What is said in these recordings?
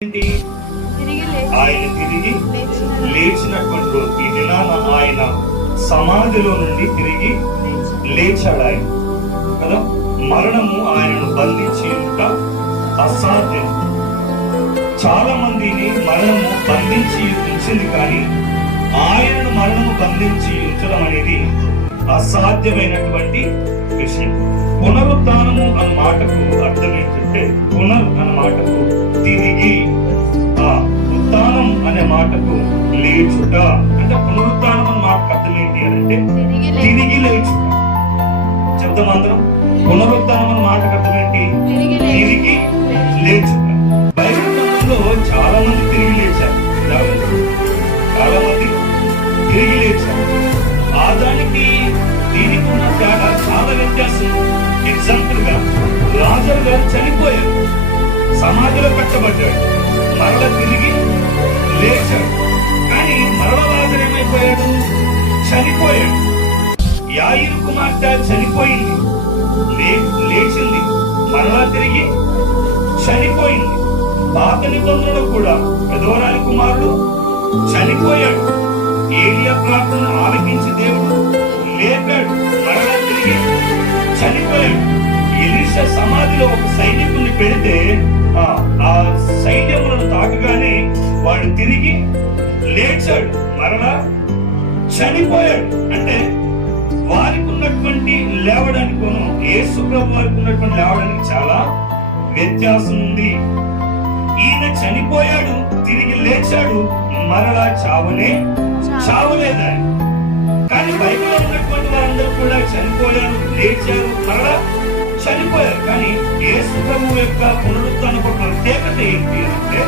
ఆయన తిరిగి లేచినటువంటి రోజు ఈ దినాన ఆయన సమాధిలో నుండి తిరిగి లేచాడు. ఆయన కదా, మరణము ఆయనను బంధించి ఇంకా అసాధ్యం. చాలా మందిని మరణము బంధించి ఉంచింది, కానీ ఆయనను మరణము బంధించి ఉంచడం అనేది అసాధ్యమైనటువంటి విషయం. పునరుద్ధానము అన్న మాటకు అర్థం ఏంటంటే, పునర్ అన్న మాటకు తిరిగి, ఉత్థానం అనే మాటకు లేచుట. అంటే పునరుద్ధానం అన్న మాటకు అర్థం ఏంటి అంటే తిరిగి లేచుట. చెప్తాం అందరం, పునరుద్ధానం అన్న మాటకు అర్థం ఏంటి? తిరిగి లేచుట. బైబిల్ గ్రంథంలో చాలా మంది తిరిగి లేచారు, చాలా మంది తిరిగి లేచారు. ఆదానికి దీనికి ఉన్న తేడా చాలా వ్యత్యాసం. ఎగ్జాంపుల్ గా లాజరు గారు చనిపోయారు, సమాధిలో కట్టబడ్డాడు, మరల తిరిగి లేచాడు. కానీ మరల లాజరు ఏమైపోయాడు? చనిపోయాడు. యాయిరు కుమార్తె చనిపోయింది, లేచింది, మరలా తిరిగి చనిపోయింది. పాత నిబంధనలో కూడా పెదవరాలి కుమారుడు చనిపోయాడు, ఏలియా ప్రార్థన ఆలకించి దేవుడు లేపాడు, మరలా తిరిగి చనిపోయాడు. ఎలీషా సమాధిలో ఒక సైనికుల్ని పెడితే ఆ సైన్యములను తాకగానే వాడు తిరిగి లేచాడు, మరలా చనిపోయాడు. అంటే వారికి ఉన్నటువంటి లేవడానికి, యేసు ప్రభు వారికి ఉన్నటువంటి లేవడానికి చాలా వ్యత్యాసం ఉంది. ఈయన చనిపోయాడు, తిరిగి లేచాడు, మరలా చావలేదా? కానీ బైబిల్లో ఉన్నటువంటి వారందరూ కూడా చనిపోయారు, లేచారు, మరలా చనిపోయారు. కానీ యేసు ప్రభు యొక్క పునరుత్థాన ప్రత్యేకత ఏంటి అంటే,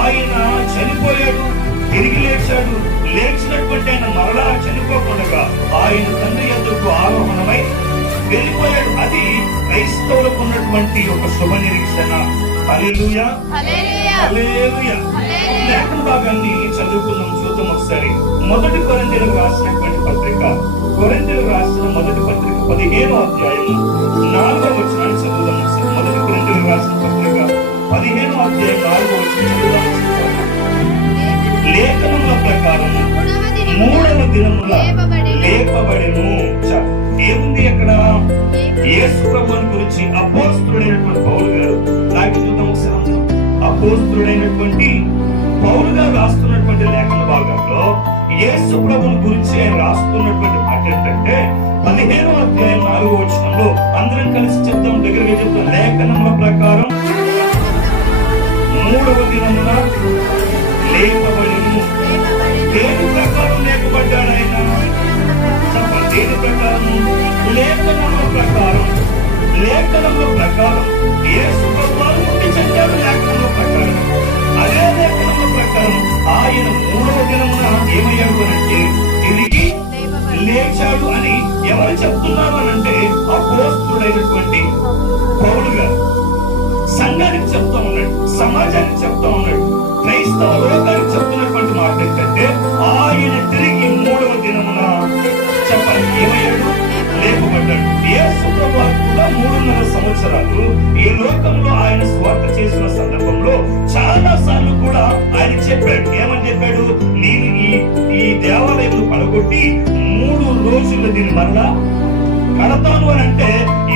ఆయన చనిపోయాడు, తిరిగి లేచాడు. లేచినటువంటి ఆయన మరలా చనిపోకుండా ఆయన తండ్రి యొద్దకు ఆరోహణమై వెళ్ళిపోయాడు. అది క్రైస్తవులకు ఉన్నటువంటి ఒక శుభ నిరీక్షణ. హల్లెలూయా, హల్లెలూయా. లేఖన భాగాన్ని చదువుకుందాం, చూద్దాం ఒకసారి. మొదటి కొరింథీయులకు రాసినటువంటి పత్రిక, కొరింథీయులకు రాసిన మొదటి పత్రిక 15వ అధ్యాయం 4వ వచనాన్ని చదువుదాం ఒకసారి. మొదటి కొరింథీయులకు రాసిన పత్రిక 15వ అధ్యాయం 4వ వచనం చదువుదాం. లేఖనముల ప్రకారం మూడవ దినముల లేపబడెను. ఏముంది అక్కడ? యేసు ప్రభువుని గురించి అపోస్తలుడైనటువంటి పౌలు గారు, అపోస్తలుడైనటువంటి పౌలు గారు రాస్తున్నటువంటి లేఖన భాగంలో యేసు ప్రభువుని గురించి ఆయన రాస్తున్నటువంటి మాట ఏంటంటే, 15వ అధ్యాయం 4వ వచనంలో అందరం కలిసి చెప్తాం, దగ్గరగా చెప్తాం. లేఖనముల ప్రకారం మూడవ దినమున లేపబడెను. దేని ప్రకారం లేపబడ్డాడు ఆయన? దేని ప్రకారం? లేఖనముల ప్రకారం. లేఖనముల ప్రకారం యేసు ప్రభువు నుండి చెందాడు. లేఖనముల ప్రకారం, అదే లేఖనముల ప్రకారం ఆయన మూడవ దినమున ఏమయ్యాడు అనంటే తిరిగి లేచాడు అని ఎవరు చెప్తున్నారు అనంటే, అపోస్తలుడైనటువంటి పౌలు గారు సంఘానికి చెప్తా ఉన్నాడు, సమాజానికి చెప్తా ఉన్నాడు, క్రైస్తవ లోకానికి చెప్తున్నటువంటి మాట ఏంటంటే, ఆయన తిరిగి మూడవ దినమున చెప్పాలి ఏమయ్యాడు? లేపబడ్డాడు. యేసు ప్రభువు కూడా 3.5 సంవత్సరాలు ఈ లోకంలో ఆయన స్వార్థ చేసిన సందర్భంలో చాలా సార్లు కూడా ఆయన చెప్పాడు. ఏమని చెప్పాడు? నేను ఈ దేవాలయం పడగొట్టి 3 రోజుల్లో దీన్ని మరలా కడతాను అని అంటే,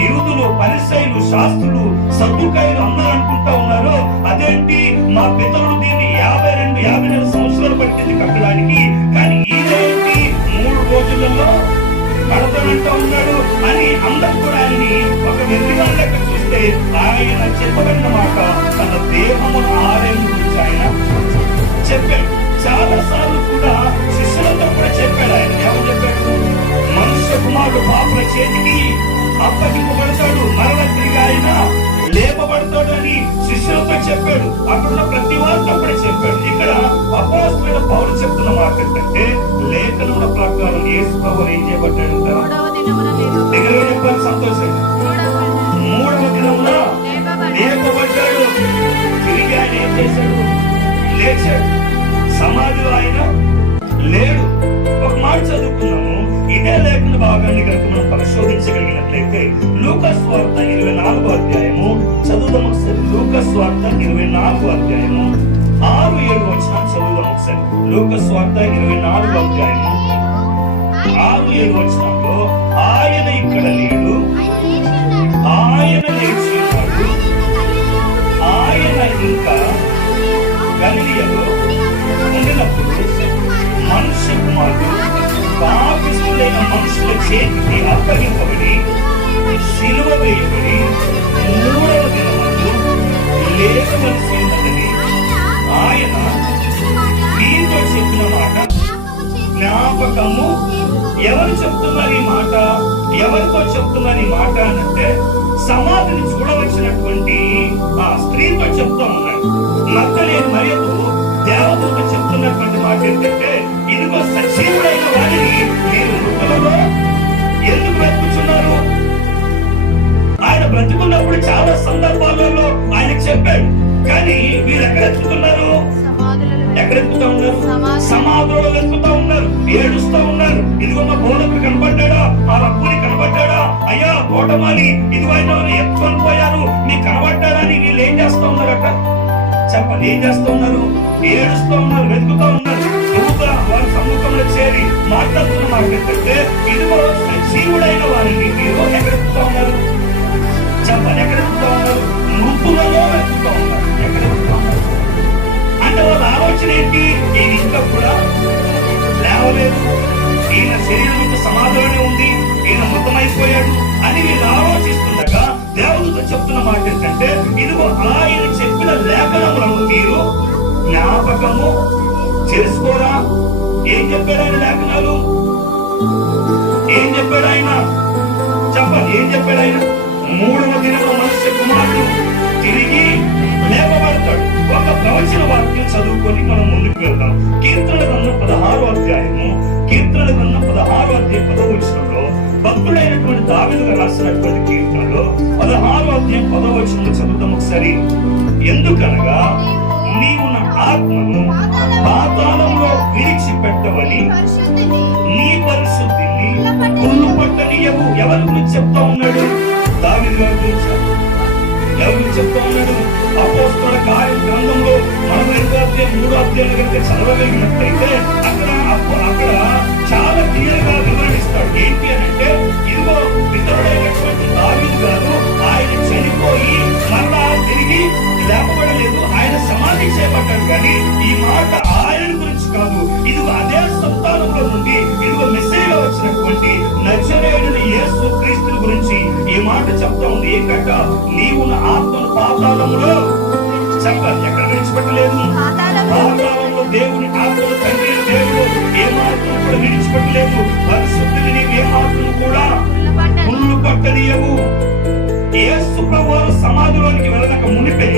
యూదులు, పరిసయ్యులు, శాస్త్రులు, సద్దుకాయులు అందరూ అనుకుంటా ఉన్నారు, అదేంటి మా పితరులు దీన్ని 52-54 సంవత్సరాలు పట్టింది కట్టడానికి, కానీ ఈయనేంటి 3 రోజులలో కడతానంటా ఉన్నాడు అని అందరూ కూడా ఆయన్ని ఒక వెర్రిగా లెక్క చూస్తే, ఆయన చెప్పబడిన మాట తన దేహము ఆలయం గురించి ఆయన చెప్పాడు. చాలా సార్లు కూడా శిష్యులతో కూడా చెప్పాడు. ఆయన ఏమని చెప్పాడు? మనుష్య కుమారుడు పాపుల చేతికి అప్పగింపబడతాడు, మరల తిరిగి ఆయన లేపబడతాడు అని శిష్యులతో చెప్పాడు. అక్కడున్న ప్రతి వారితో కూడా చెప్పాడు. ఇక్కడ అపోస్తలుడైన పౌలు చెప్తున్న మాట ఏంటంటే, లేఖనముల ప్రకారం యేసు ప్రభువు ఏం చేయబడ్డాడు? దగ్గర చెప్పాలి సంతోషంగా. మూడవ దినమున లేపబడ్డాడు. తిరిగి ఆయన ఏం చేశాడు? లేచాడు. సమాధిలో ఆయన లేడు. ఒక మాట చదువుకున్నాము, ఇదే లేఖన భాగాన్ని కనుక మనం పరిశోధించగలిగినట్లయితే లూకా సువార్త 24వ అధ్యాయము చదువుదాం ఒకసారి. లూకా సువార్త 24వ అధ్యాయము సరే లూకా సువార్త 24వ అధ్యాయము 6-7 వచనంలో ఆయన ఇక్కడ లేడు, ఆయన లేచి ఉన్నాడు, ఆయన ఇంకా గలిలయలో ఉండినప్పుడు మనుష్య కుమారుడు పాపిష్ఠులైన మనుషుల చేతికి అప్పగింపబడి సిలువ వేయబడి 3వ దినమందు లేవవలసి ఉన్నదని ఆయన మీతో చెప్పిన మాట జ్ఞాపకము. ఎవరు చెప్తున్నారు ఈ మాట? ఎవరితో చెప్తున్నారు ఈ మాట అంటే సమాధిని చూడవలసినటువంటి ఆ స్త్రీతో చెప్తా ఉన్నాడు. మగ్దలేని మరియకు దేవదూత చెప్తున్నటువంటి మాట ఏంటంటే, ఇదిగో సజీవుడైన వారిని మీరు మృతులలో ఎందుకు వెతుకుతున్నారు? ఆయన బ్రతుకున్నప్పుడు చాలా సందర్భాలలో ఆయనకు చెప్పాడు, కానీ వీరు ఎక్కడ వెతుకుతున్నారు? ఎక్కడ వెతుకుతా ఉన్నారు? సమాధులలో వెతుకుతా ఉన్నారు, ఏడుస్తా ఉన్నారు. ఇదిగో మా బోధకుడు కనబడ్డాడా, మా రబ్బుని కనబడ్డాడా, అయ్యా తోటమాలి ఇదిగో ఆయన ఎత్తుకొని పోయారు, నీకు కనబడ్డాడా అని వీళ్ళు ఏం చేస్తా ఉన్నారట? చెప్పండి, ఏం చేస్తా ఉన్నారు? ఏడుస్తూ ఉన్నారు, వెతుకుతా ఉన్నారు. దూత వారి సముఖంలో చేరి మాట్లాడుతున్న మాట ఏంటంటే, ఇదిగో సజీవుడైన వారిని మీరు ఎక్కడ వెతుకుతా ఉన్నారు? చెప్పండి, ఎక్కడ వెతుకుతా ఉన్నారు? మృతులలో వెతుకుతా ఉన్నారు. ఎక్కడ వెతుకుతా ఉన్నారు అంటే వాళ్ళ ఆలోచన ఏంటి? ఈయన ఇంకా కూడా లేవలేదు, ఈయన శరీరం సమాధిలోనే ఉంది, ఈయన మృతమైపోయాడు అని వీళ్ళు ఆలోచిస్తుండగా దేవదూత చెప్తున్న మాట ఏంటంటే, ఇదిగో ఆయన చెప్పిన లేఖనములను మీరు జ్ఞాపకము చేసుకోరా. ఏం చెప్పాడు ఆయన? లేఖనాలు ఏం చెప్పాడు ఆయన? చెప్పండి, ఏం చెప్పాడు ఆయన? 3వ దినమున మనుష్య కుమారుడు తిరిగి లేపబడతాడు. ఒక ప్రవచన వాక్యం చదువుకొని మనం ముందుకు వెళ్దాం. కీర్తనల గ్రంథం 16వ అధ్యాయము, కీర్తనల గ్రంథం 16వ అధ్యాయం 10వ వచనంలో భక్తుడైనటువంటి దావీదు గారు రాసినటువంటి కీర్తనలో 16వ అధ్యాయం 10వ వచనం చదువుతాం ఒకసారి. ఎందుకనగా నీవు నా ఆత్మను పాతాళంలో విడిచిపెట్టవని నీ పరిశుద్ధిని కుళ్ళు పట్టనీయవు. ఎవరి గురించి చెప్తా ఉన్నాడు? దావీదు గారి గురించి. ఎవరు చెప్తా ఉన్నాడు? అపోస్తలుల కార్య గ్రంథంలో మనం 2వ అధ్యాయం 3వ అధ్యాయం కనుక చదవగలిగినట్లయితే అక్కడ చాలా క్లియర్ గా వివరణిస్తాడు. ఏంటి అని అంటే, ఇదిగో పితరుడైనటువంటి దావీదు గారు ఆయన చనిపోయి మరలా తిరిగి లేపబడలేదు, ఆయన సమాధి చేయబడ్డాడు. కానీ ఈ మాట ఆయన గురించి కాదు, ఇదిగో అదే సంతానంలో నుండి ఇదిగో మెస్సీగా వచ్చినటువంటి నజరేయుడైన యేసు క్రీస్తు గురించి ఈ మాట చెప్తా ఉంది. ఏంటంట? నీవు నా ఆత్మను పాతాళంలో చెప్పాలి. ఎక్కడ విడిచిపెట్టలేదు? పాతాళంలో దేవుని ఆత్మను తండ్రి దేవుడు ఏ మాత్రం కూడా విడిచిపెట్టలేదు. పరిశుద్ధిని నీవు ఏ మాత్రం కూడా కుళ్ళు పట్టనీయవు. యేసు ప్రభువు సమాధిలోనికి వెళ్ళక మునిపే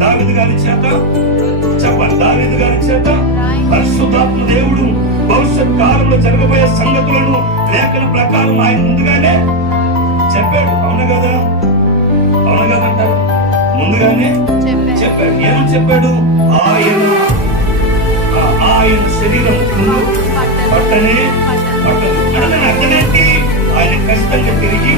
దావీదు గారి చేత చెప్పాలి, దావీదు గారి చేత పరిశుద్ధాత్మ దేవుడు భవిష్యత్ కాలంలో జరగబోయే సంగతులను లేఖన ప్రకారం ఆయన ముందుగానే చెప్పాడు. అవును కదా? అవును కదంటారు? ముందుగానే చెప్పాడు. ఏమని చెప్పాడు? ఆయన శరీరం పట్టనే పట్టదు. అంటే అర్థమేంటి? ఆయన ఖచ్చితంగా తిరిగి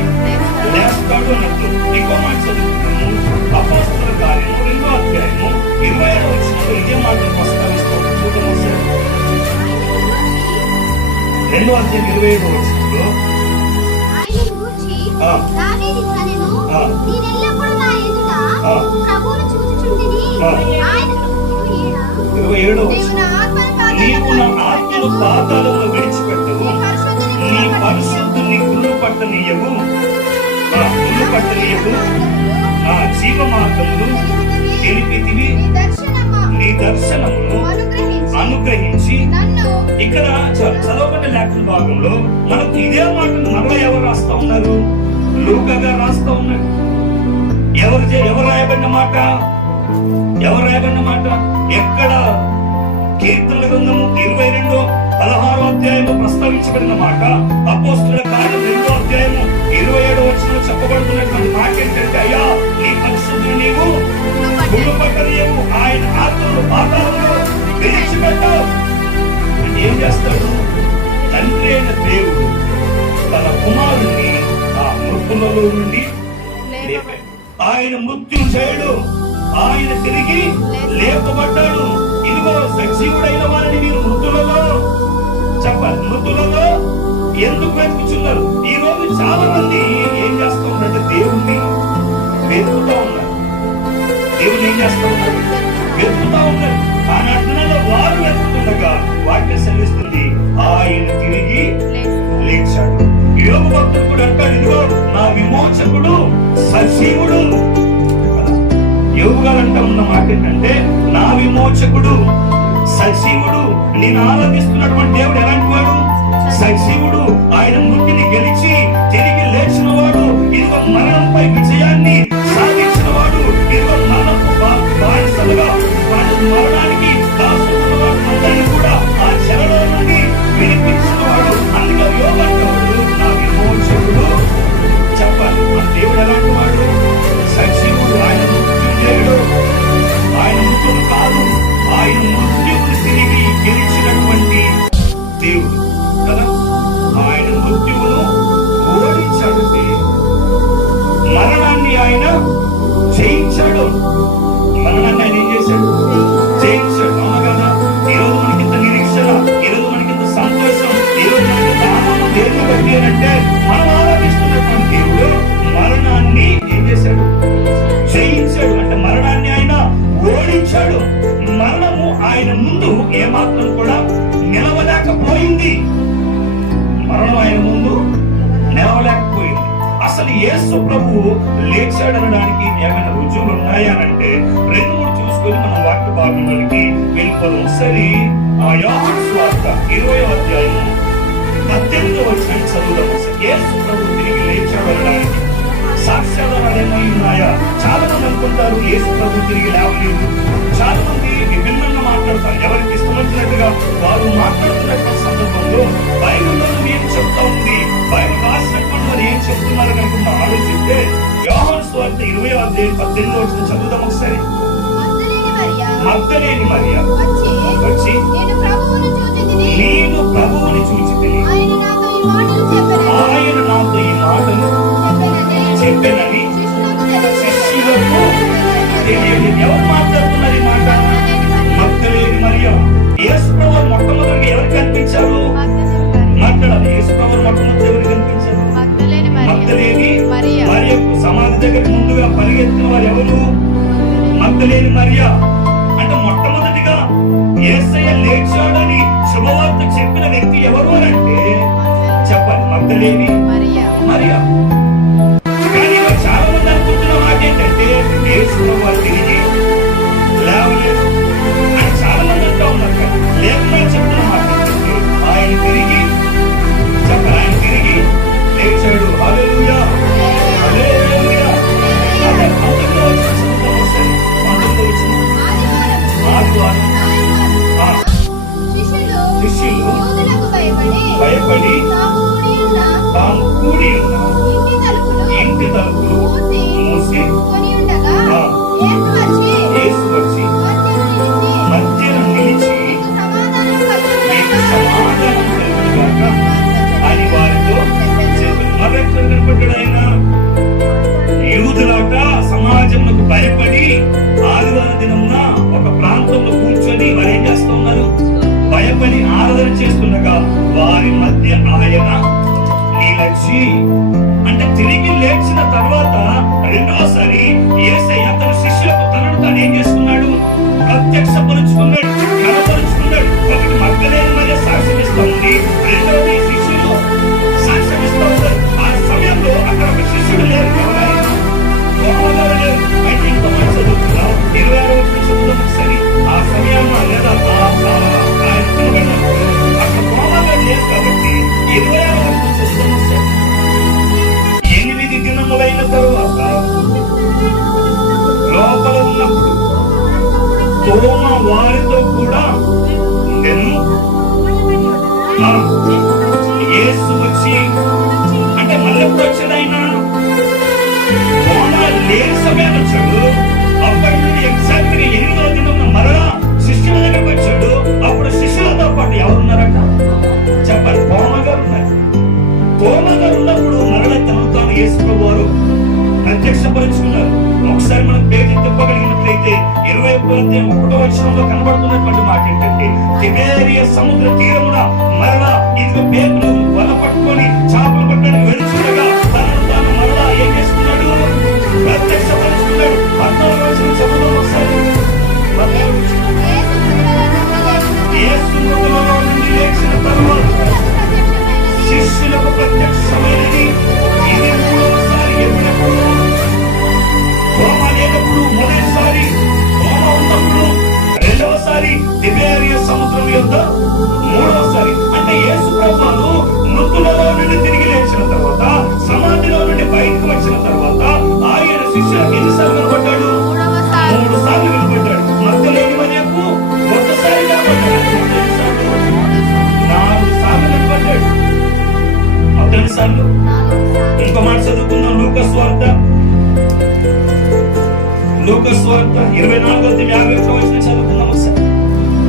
లేస్తాడు అన్నట్టు. ఇంకో మాట చదువుతున్నాము. అపోస్తలుల కార్యము 2వ అధ్యాయము 27వ వచనంలో ఇదే మాటలు ప్రస్తావిస్తాడు. చూద్దాం ఒకసారి. 2వ అధ్యాయం 27వ వచనంలో నీవు నా ఆత్మను పాతాళంలో విడిచిపెట్టవు, నీ పరిశుద్ధుని కుళ్ళు పట్టనీయవు, నా జీవ మార్గములు తెలిపితివి, నీ దర్శనమును అనుగ్రహించి. ఇక్కడ చదవబడ్డ లేఖన భాగంలో మనకు ఇదే మాటను మరలా ఎవరు రాస్తా ఉన్నారు? లూకా గారు రాస్తా ఉన్నారు. ఎవరు రాయబడిన మాట? ఎవరు రాయబడిన మాట? ఎక్కడ? కీర్తనల గ్రంథము 22:16వ అధ్యాయంలో ప్రస్తావించబడిన మాట. అపోస్తలుల కార్యం 2వ అధ్యాయము 27వ వచనంలో చెప్పబడుతున్నటువంటి మాట ఏంటంటే, అయ్యా నీ పరిశుద్ధుని నీవు కుళ్ళు పట్టనీయవు, ఆయన ఆత్మను పాతాళంలో విడిచిపెట్టవు. అంటే ఏం చేస్తాడు? తండ్రి అయిన దేవుడు తన కుమారుణ్ణి ఆ మృతులలో నుండి లేపాడు. ఆయన మృత్యుంజయుడు, ఆయన తిరిగి లేపబడ్డాడు. ఇదిగో సజీవుడైన వారిని మీరు మృతులలో చెప్పాలి, మృతులలో ఎందుకు వెతుకుతున్నారు? ఈ రోజు చాలా మంది ఏం చేస్తూ ఉన్నారంటే దేవుణ్ణి వెతుకుతా ఉన్నారు. దేవుని ఏం చేస్తూ ఉన్నారు? వెతుకుతా ఉన్నారు. కానీ అట్లలో వారు వెతుకుతుండగా వాక్యం సెలవిస్తుంది, ఆయన తిరిగి లేచాడు. యోగు భక్తుడు కూడా అంటాడు, ఇదిగో నా విమోచకుడు సజీవుడు. యోగు గారు అంటా ఉన్న మాట ఏంటంటే, నా విమోచకుడు సజీవుడు. నేను ఆరాధిస్తున్నటువంటి దేవుడు ఎలాంటి వాడు? సజీవుడు. ఆయన మృతిని గెలిచి తిరిగి లేచిన వాడు. ఇదిగో మరణంపై విజయాన్ని సాధించిన వాడు. ఇదిగో మరణపు బానిసలుగా మరణానికి దాసుకున్న వాడు అందరినీ కూడా ఆ చెరలో నుండి విడిపించిన వాడు. అందుకే యోగు అంటాడు, నా విమోచకుడు. చెప్పాలి, మన దేవుడు ఎలాంటి వాడు? సజీవుడు. ఆయన మృత్యుంజయుడు. ఆయన మృతుడు కాదు, ఆయన మృత్యువుని తిరిగి గెలిచినటువంటి దేవుడు కదా. ఆయన మృత్యువును ఓడించాడు, మరణాన్ని ఆయన జయించాడు. మరణాన్ని ఆయన ఏం చేశాడు? జయించాడు. అవునా కదా? ఈరోజు మనకింత నిరీక్షణ, ఈరోజు మనకింత సంతోషం, ఈరోజు మనకింత ఆనందం దేన్ని బట్టి అంటే మనం ఆరాధిస్తున్నటువంటి దేవుడు మరణాన్ని ఏం చేశాడు? జయించాడు. అంటే మరణాన్ని ఆయన ఓడించాడు. మరణము ఆయన ముందు ఏమాత్రం కూడా నిలవలేకపోయింది. మరణం ఆయన ముందు నిలవలేకపోయింది. అసలు యేసు ప్రభువు లేచాడనడానికి ఏమైనా రుజువులు ఉన్నాయా అంటే 2-3 చూసుకొని మనం వాక్య భాగంలోకి వెళ్ళిపోదాం. సరే, ఆ యోహాను సువార్త 20వ అధ్యాయం 18వ వచనం చదువుదాం. యేసు ప్రభువు తిరిగి లేచాడనడానికి సాక్ష్యాధారాలు ఏమైనా ఉన్నాయా? చాలా మంది అనుకుంటారు యేసు ప్రభువు తిరిగి లేవలేదు. చాలా మంది విభిన్నంగా మాట్లాడతారు. ఎవరికి ఇష్టమైనట్టుగా వారు మాట్లాడుతున్నటువంటి సందర్భంలో బైబిల్లో ఏం చెప్తా ఉంది, బైబిల్ రాసినటువంటి వారు ఏం చెప్తున్నారు కనుక మనం ఆలోచిస్తే యోహాను సువార్త 20వ అధ్యాయం 18వ వచనం చదువుదాం ఒకసారి. మగ్దలేని మరియ వచ్చి నేను ప్రభువుని చూచితిని, ఆయన నాతో ఈ మాటలు చెప్పానని శిష్యులకు తెలియదు. ఎవరు మాట్లాడుతున్నారు ఈ మాట? మగ్దలేని మరియ. యేసు ప్రభువు మొట్టమొదటి ఎవరు కనిపించారు? మాట్లాడాలి. యేసు ప్రభువు మొట్టమొదటి ఎవరు కనిపించారు? మగ్దలేని మరియకు. సమాధి దగ్గరికి ముందుగా పరిగెత్తిన వారు ఎవరు? మగ్దలేని మరియ. అంటే మొట్టమొదటిగా యేసయ్య లేచాడని శుభవార్త చెప్పిన వ్యక్తి ఎవరు అని అంటే చెప్పాలి, మగ్దలేని మరియ. కానీ చాలా మంది అనుకుంటున్న మాట ఏంటంటే యేసు ప్రభువు తిరిగి లేవలేదు అని చాలా మంది అంటూ ఉన్నారు. లేకుండా చెప్తున్న మాట ఏంటంటే ఆయన తిరిగి చెప్పాలి, ఆయన తిరిగి లేచాడు. హల్లెలూయా, హల్లెలూయా. అదే 19వ వచనం చదువుతాం. 19వ వచనం. ఆదివారం శిష్యులు భయపడి తాము కూడి ఉన్న ఇంటి తలుపులు మూసి యేసు వచ్చి మధ్యలో నిలిచి మీకు సమాధానం కలుగుగాక అని వారితో చెప్పారు. మరెక్కడ కనపడ్డాడు ఆయన? యూదులాట సమాజంలో భయపడి ఆదివారం దినమున ఒక ప్రాంతంలో కూర్చొని వారు ఏం చేస్తూ ఉన్నారు? భయపడి ఆరాధన చేస్తుండగా వారి మధ్య ఆయన నిలిచి, అంటే తిరిగి లేచిన తర్వాత రెండోసారి యేసయ్య తన శిష్యులకు తనను తాను ఏం చేసుకున్నాడు? ప్రత్యక్షపరుచుకున్నాడు, కనపరుచుకున్నాడు. ఒకటి మగ్దలేని మరియ సాక్ష్యం ఇస్తా ఉంది, రెండవది శిష్యులు సాక్ష్యం ఇస్తా ఉన్నారు. ఆ సమయంలో అక్కడ ఒక శిష్యుడు లేరు, ఎవరైనా లేరు. అయితే ఇంకో మాట చదువుతున్నాం, 26వ వచనం చదువుతాం ఒకసారి. ఆ సమయంలో లేదా ఆయన పిలువడినప్పుడు అక్కడ తోమాగారు లేరు కాబట్టి 26వ వచనం చదువుతాం ఒకసారి. 8 దినములైన తరువాత లోపల ఉన్నప్పుడు తోమ వారితో కూడా ఉండెను. యేసు వచ్చి, అంటే మళ్ళీ ఎప్పుడు వచ్చాడు ఆయన? తోమ లేని సమయం వచ్చాడు. అప్పటి నుండి ఎగ్జాక్ట్ గా 8వ దినం మరలా శిష్యుల దగ్గరకు వచ్చాడు. అప్పుడు శిష్యులతో పాటు ఎవరున్నారట? చెప్పాలి, తోమ గారు ఉన్నారు. తోమ గారు ఉన్నప్పుడు మరలా తనతో యేసు ప్రభువారు ప్రత్యక్షపరుచుకున్నారు. ఒకసారి మనం పేజీ తిప్పగలిగినట్లయితే 21వ వచనంలో కనబడుతున్నటువంటి మాట ఏంటంటే తిబేరియ సముద్ర తీరమున మరలా ఇదిగో పేతురు వల పట్టుకొని చేపలు పట్టడానికి వెళుతుండగా తనను తాను మరలా ఏం చేస్తున్నాడు? ప్రత్యక్షపరుస్తున్నాడు. 14వ వచనం చదువుదాం ఒకసారి. యేసు మృతులలో నుండి లేచిన తరువాత శిష్యులకు ప్రత్యక్షమైనది. ఇది 3వసారి. ఎప్పుడెప్పుడు? తోమ లేనప్పుడు మొదటిసారి, తోమ ఉన్నప్పుడు 2వసారి, తిబేరియ సముద్రం యొద్ద 3వసారి. అంటే యేసు ప్రభువును మృతులలో నుండి తిరిగి లేచిన తర్వాత, సమాధిలో నుండి బయటకు వచ్చిన తర్వాత ఆయన శిష్యులకు ఎన్నిసార్లు కనబడ్డాడు? 3 సార్లు కనబడ్డాడు. మధ్యలో ఎనిమనేపు ఒక్కసారి కనబడ్డాడు. 4 సార్లు కనబడ్డాడు. మొదటి సార్లు. ఇంకో మాట చదువుకుందాం. లూకాసు వార్త 24:51 వచ్చిన చదువుకుందాం ఒకసారి.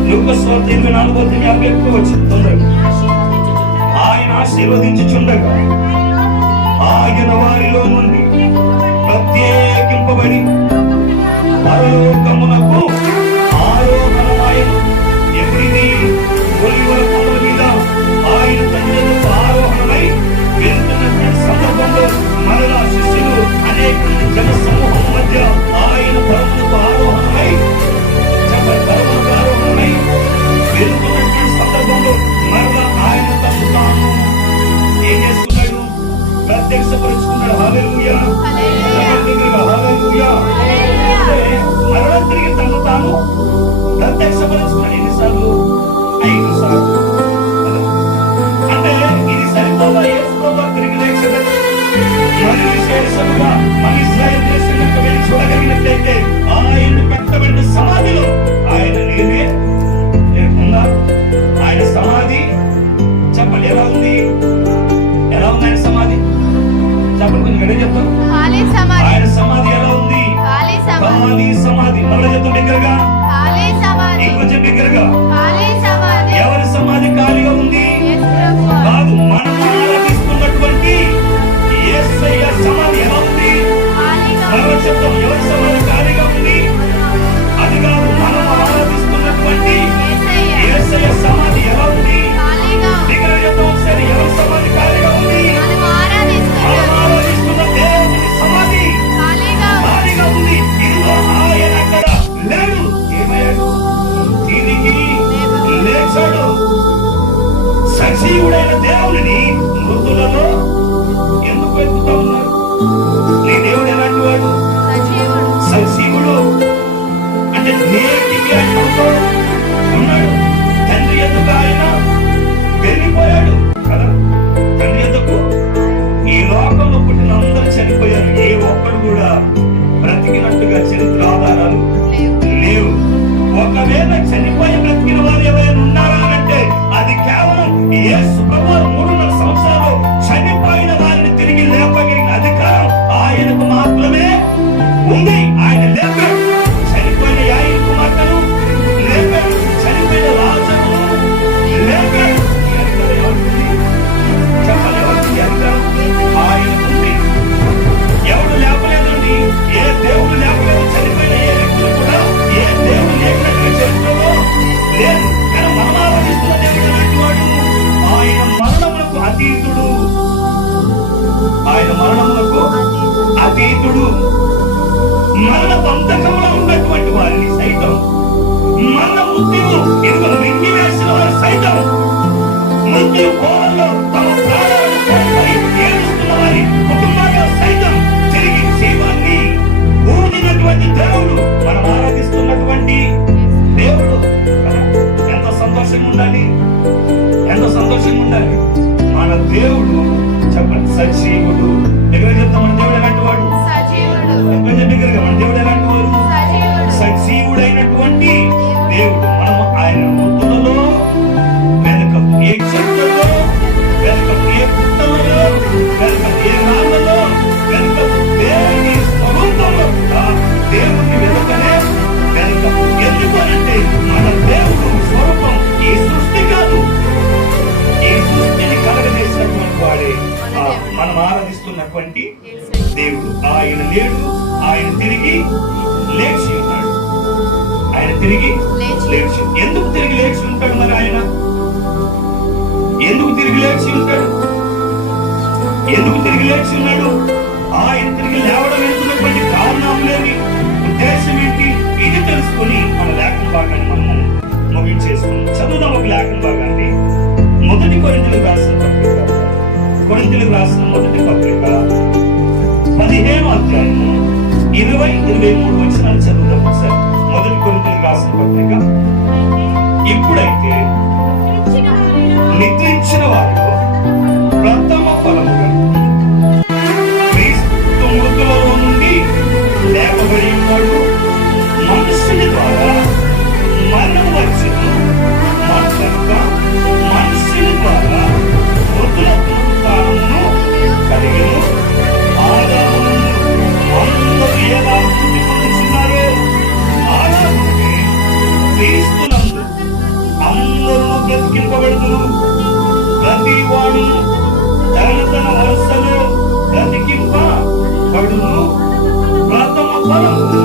లూకాసు వార్త 24:51 వచ్చిన తొందరగా. ఆయన ఆశీర్వదించుచుండగా ఆయన వారిలో నుండి ప్రత్యేకింపబడి పరలోకమునకు ఆరోహణమాయెను. ఎప్పుడిది? ఒలీవల కొండల మీద ఆయన తండ్రికి ఆరోహణమై వెళ్తున్న సందర్భంలో మరలా శిష్యులు అనేక జన సమూహం మధ్య ఆయన పరమునకు ఆరోహణమై వెళ్తున్నటువంటి సందర్భంలో మరలా ఆయన తను తాను ఏం చేసుకున్నాడు? ప్రత్యక్షపరుచుకున్నాడు. హల్లెలూయా, హల్లెలూయా. మరలా తిరిగి తను తాను ప్రత్యక్షపరుచుకున్నాడు. ఎన్నిసార్లు? 5 సార్లు. అంటే ఇది సరిపోదా? యేసు ప్రభువు తిరిగి లేచాడు. మరి విశేషంగా మన ఇశ్రాయేలు దేశం యొక్క వెళ్ళి చూడగలిగినట్లయితే ఆయన పెట్టబడిన సమాధిలో ఆయన లేనే లేకుండా ఆయన సమాధి చెప్పండి ఎలా ఉంది? ఎలా ఉంది ఆయన సమాధి? చెప్పండి, కొంచెం గడే చెప్తాను. ఆయన సమాధి ఎలా ఉంది? ఖాళీ సమాధి. మళ్ళీ చెప్తాం బిగ్గరగా, ఇంకొంచెం బిగ్గరగా. ఎవరి సమాధి ఖాళీగా ఉంది? కాదు, మనం ఆరాధిస్తున్నటువంటి యేసయ్య సమాధి ఎలా ఉంది? మరో చెప్తాం. ఎవరి సమాధి ఖాళీగా ఉంది? అది కాదు, మనం ఆరాధిస్తున్నటువంటి యేసయ్య సమాధి ఎలా ఉంది? దగ్గర చెప్తాం ఒకసారి. ఎవరి సమాధి ఖాళీగా ఉంది? మనం ఆరాధిస్తున్న దేవుని సమాధి ఖాళీగా ఉంది. ఇదిగో ఆయన అక్కడ లేడు. ఏమయ్యాడు? తిరిగి లేచాడు. సజీవుడైన దేవుని మృతులలో ఎందుకు వెతుకుతా ఉన్నారు? నీ దేవుడు ఎలాంటి వాడు? సజీవుడు. అంటే నేటికి ఆయనతో ఉన్నాడు. తండ్రి ఎదుగు ఆయన వెళ్ళిపోయాడు కదా. తండ్రి ఎదుగు ఈ లోకంలో పుట్టిన అందరూ చనిపోయారు. ఏ ఒక్కడు కూడా బ్రతికినట్టుగా చరిత్ర ఆధారాలు లేవు. ఒకవేళ చనిపోయి బ్రతికిన వారు ఎవరైనా ఉన్నారా అంటే అది కేవలం యేసు ప్రభువు 3.5 సంవత్సరాలు చనిపోయిన వారిని తిరిగి లేపగలిగిన అధికారం ఆయనకు మాత్రమే ఉంది. ఆయన లేపాడు. చనిపోయిన యాయిరు కుమార్తెను లేపాడు. చనిపోయిన లాజరును లేపాడు. చెప్పండి, ఎవరికి అధికారం? ఆయనకుంది. ఎవడు లేపలేదండి. ఏ దేవుడు లేపలేదు. చనిపోయిన ఏ వ్యక్తులు కూడా ఏ దేవుడు లేపినట్టుగా చరిత్రలో లేదు. కానీ మనం ఆలోచిస్తున్న దేవుడు ఎలాంటి వాడు? ఆయన మరణములకు అతీతుడు. ఆయన మరణములకు అతీతుడు. మరణ బంధకంలో ఉన్నటువంటి వారిని సైతం, మరణ మృత్యువు ఇదిగో మింగివేసిన వారు సైతం, మృత్యు కోరల్లో తమ ప్రాణాలను కోల్పోయి ఏడుస్తున్న వారి కుటుంబాల్లో సైతం తిరిగి జీవాన్ని ఊదినటువంటి దేవుడు మనం ఆరాధిస్తున్నటువంటి దేవుడు. ఎంత సంతోషంగా ఉండాలి, ఎంత సంతోషంగా ఉండాలి. మన దేవుడు చెప్పండి సజీవుడు. దగ్గర చెప్తాం. మన దేవుడు ఎలాంటి వాడు? దగ్గరగా మన దేవుడు ఎలాంటి వాడు? సజీవుడైనటువంటి దేవుడు. మనం ఆయన మృతులలో వెనకము, ఏ చెట్లలో వెనకము, ఏ పుట్టలలో వెనకము, ఏ రాళ్ళలో వెనకము, దేవుని స్వరూపంలో దేవుని వెనుకనే వెనకము. ఎందుకనంటే మన దేవుడు స్వరూపం ఈ సృష్టి కాదు. ఈ సృష్టిని కలగజేసినటువంటి వాడే మనం ఆరాధిస్తున్నటువంటి దేవుడు. ఆయన లేడు. ఆయన తిరిగి లేచి ఉన్నాడు. ఆయన తిరిగి లేచి లేచి ఉన్నాడు. ఆయన తిరిగి లేవడం వెనుకున్నటువంటి కారణం లేని ఉద్దేశం ఏంటి, ఇది తెలుసుకుని మన లేఖన భాగాన్ని మనము ముగించేసుకున్నాం. చదువుదాం ఒక లేఖన భాగాన్ని. మొదటి కొరింథీయులకు రాసిన పత్రిక, కొరింథీయులకు రాసిన మొదటి పత్రిక 15వ అధ్యాయము 20-23 వచనాలు చదువుదాం ఒకసారి. మొదటి కొరింథీయులకు రాసిన పత్రిక. ఇప్పుడైతే నిద్రించిన వారిలో ప్రథమ ఫలముగా క్రీస్తు మృతులలో నుండి లేపబడి ఉన్నాడు. మనుషుని ద్వారా మరణం వచ్చును, కనుక మనుషుని ద్వారా మృతుల పునరుత్థానమును కలిగెను. ఆదాము అందరూ ఎలా మృతి పొందుచున్నారో అలాగే క్రీస్తునందు అందరూ బ్రతికింపబడుదురు. ప్రతి వాడు తన వరుసలో బ్రతికింపబడును. ప్రథమ ఫలము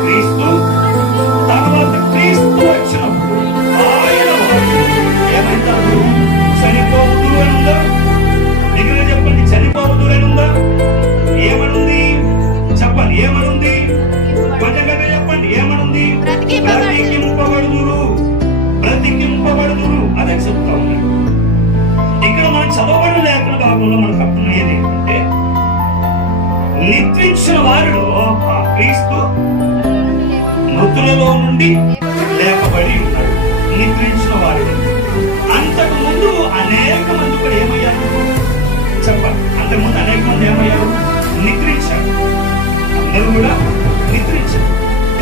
క్రీస్తు. తర్వాత క్రీస్తు వచ్చినప్పుడు ఆయన వారు ఏమంటారు? చనిపోవద్దు అని ఉందా? దగ్గర చెప్పండి, చనిపోవద్దు అని ఉందా? ఏమనుంది చెప్పండి, ఏమనుంది? కొంచెం కదా చెప్పండి, ఏమనుంది? బ్రతికింపబడుదురు, బ్రతికింపబడుదురు. అదే చెప్తా ఉన్నాడు. ఇక్కడ మనం చదవబడిన లేఖన భాగంలో మనకు అర్థమయ్యేది ఏంటంటే, నిద్రించిన వారిలో ఆ క్రీస్తు మృతులలో నుండి లేపబడి ఉన్నాడు. నిద్రించిన వారిలో అంతకు ముందు అనేక మంది కూడా ఏమయ్యారు చెప్పండి? అంతకుముందు అనేక మంది ఏమయ్యారు? నిద్రించారు. అందరూ కూడా నిద్రించారు.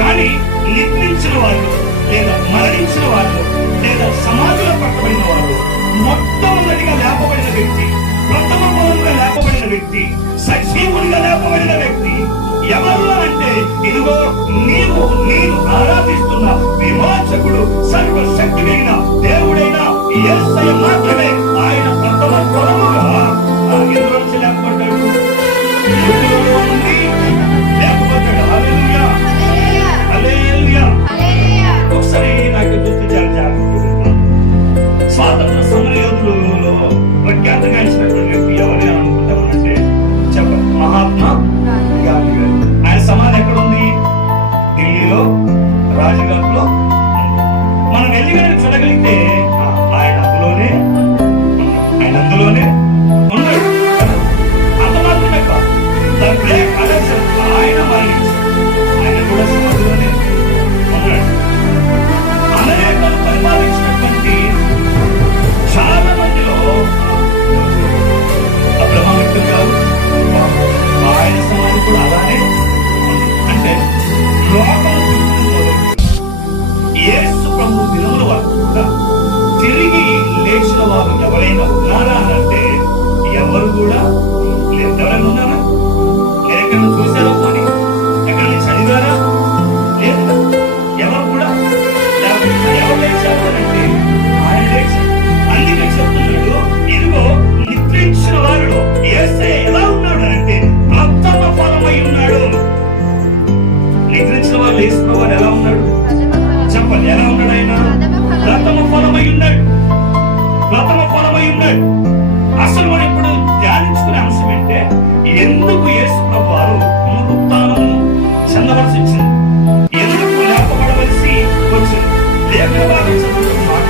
కానీ నిద్రించిన వాళ్ళు లేదా మరణించిన వాళ్ళు లేదా సమాధిలో పట్టబడిన వాళ్ళు మొట్టమొదటిగా లేపబడిన వ్యక్తి, ప్రథమ ఫలముగా లేపబడిన వ్యక్తి, సజీవునిగా లేపబడిన వ్యక్తి ఎవరు అంటే, ఇదిగో నీవు నేను ఆరాధిస్తున్న విమోచకుడు, సర్వశక్తి కలిగిన దేవుడైన యేసయ్య మాత్రమే. ఆయన ప్రథమ ఫలముగా ఎందులో నుంచి లేపబడ్డాడు? మృతులలో నుండి లేపబడ్డాడు. హల్లెలూయా, హల్లెలూయా. ఒకసారి నాకు గుర్తు జాగ్రత్త. స్వాతంత్ర సమర యోధులలో ప్రఖ్యాతగాంచినటువంటి వ్యక్తి ఎవరు అని అనుకుంటామనంటే చెప్పండి, మహాత్మా గాంధీ గారు. ఆయన సమాధి ఎక్కడుంది? ఢిల్లీలో రాజ్ఘాట్లో. మనం వెళ్ళి కనుక చూడగలిగితే ఆయన అందులోనే ఉన్నాడు. అంత మాత్రమే కాదు, ఆయన మరణించాడు, ఆయన కూడా సమాధిలోనే ఉన్నాడు. అనేకలు పరిపాలించినటువంటి చాలా మందిలో అబ్రహాం గారు, ఆయన సమాధి కూడా అలానే. అంటే లోకం యేసు ప్రభు దినముల వరకు కూడా తిరిగి లేచిన వారు ఎవరైనా ఉన్నారా అంటే ఎవరు కూడా లేదు. ఎవరైనా ఉన్నారా? ఎక్కడైనా చూసారా? పోనీ ఎక్కడైనా చదివారా? లేదు. ఎవరు కూడా ఎవరు లేచారు అంటే ఆయన లేచారు. అందుకే చెప్తున్నాడు, ఇదిగో నిద్రించిన వారిలో యేసయ్య ఎలా ఉన్నాడు అంటే ప్రథమ ఫలమై ఉన్నాడు. నిద్రించిన వాళ్ళు యేసు వారు ఎలా ఉన్నాడు చెప్పండి? ఎలా ఉన్నాడు? ఆయన ప్రథమ ఫలమై ఉన్నాడు. ప్రథమ ఫలమై ఉన్నాడు. అసలు మనం ఇప్పుడు ధ్యానించుకునే అంశం ఏంటంటే, ఎందుకు యేసు ప్రభు వారు పునరుత్థానము చెందవలసి వచ్చింది? ఎందుకు లేపబడవలసి వచ్చింది? లేఖన భాగం చదువుతున్న మాట,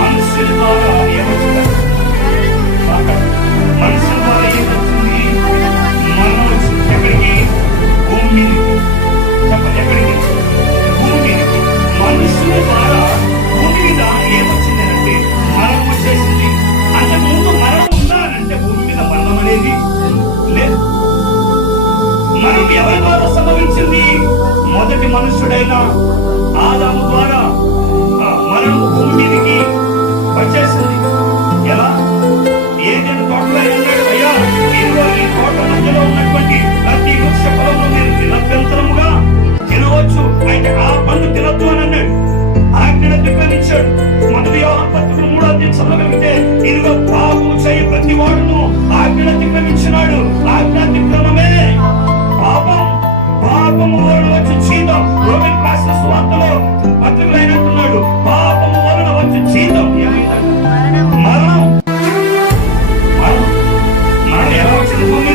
మనుషుల ద్వారా ఏమొచ్చింది? మనుషుల ద్వారా ఏమొచ్చింది? మరణం వచ్చింది. ఎక్కడికి? భూమి మీదకి. చెప్పండి, ఎక్కడికి? భూమి మీదకి. మనుషుల ద్వారా భూమి మీద ఏమొచ్చింది అంటే మరణం వచ్చేసింది. అంతకు ముందు మరణం ఉందా అంటే భూమి మీద మరణం అనేది లేదు. మరణం ఎవరి ద్వారా సంభవించింది? మొదటి మనుషుడైన ఆదాము ద్వారా మరణం భూమి మీదకి వచ్చేసింది. ఎలా? ఏదైనా తోటలో అన్నాడు, అయ్యా ఇదిగో ఈ తోట మధ్యలో ఉన్నటువంటి ప్రతి వృక్ష ఫలము మీరు నిరభ్యంతరముగా తినవచ్చు, అయితే ఆ పండు తినొద్దు అని అన్నాడు. ఆజ్ఞను అతిక్రమించాడు. మొదటి యోహాను పత్రిక 3వ అధ్యాయం చదవగలిగితే, ఇదిగో పాపము చేయి ప్రతి వాడును ఆజ్ఞను అతిక్రమించినాడు. ఆజ్ఞ అతిక్రమమే పాపం. పాపము వలన వచ్చి జీతం. రోమిలకు రాసిన సువార్తలో పత్రికలు అయినట్టున్నాడు, పాపము వలన వచ్చి జీతం ఏమైందంటే మరణం. మరణం ఎలా వచ్చింది భూమి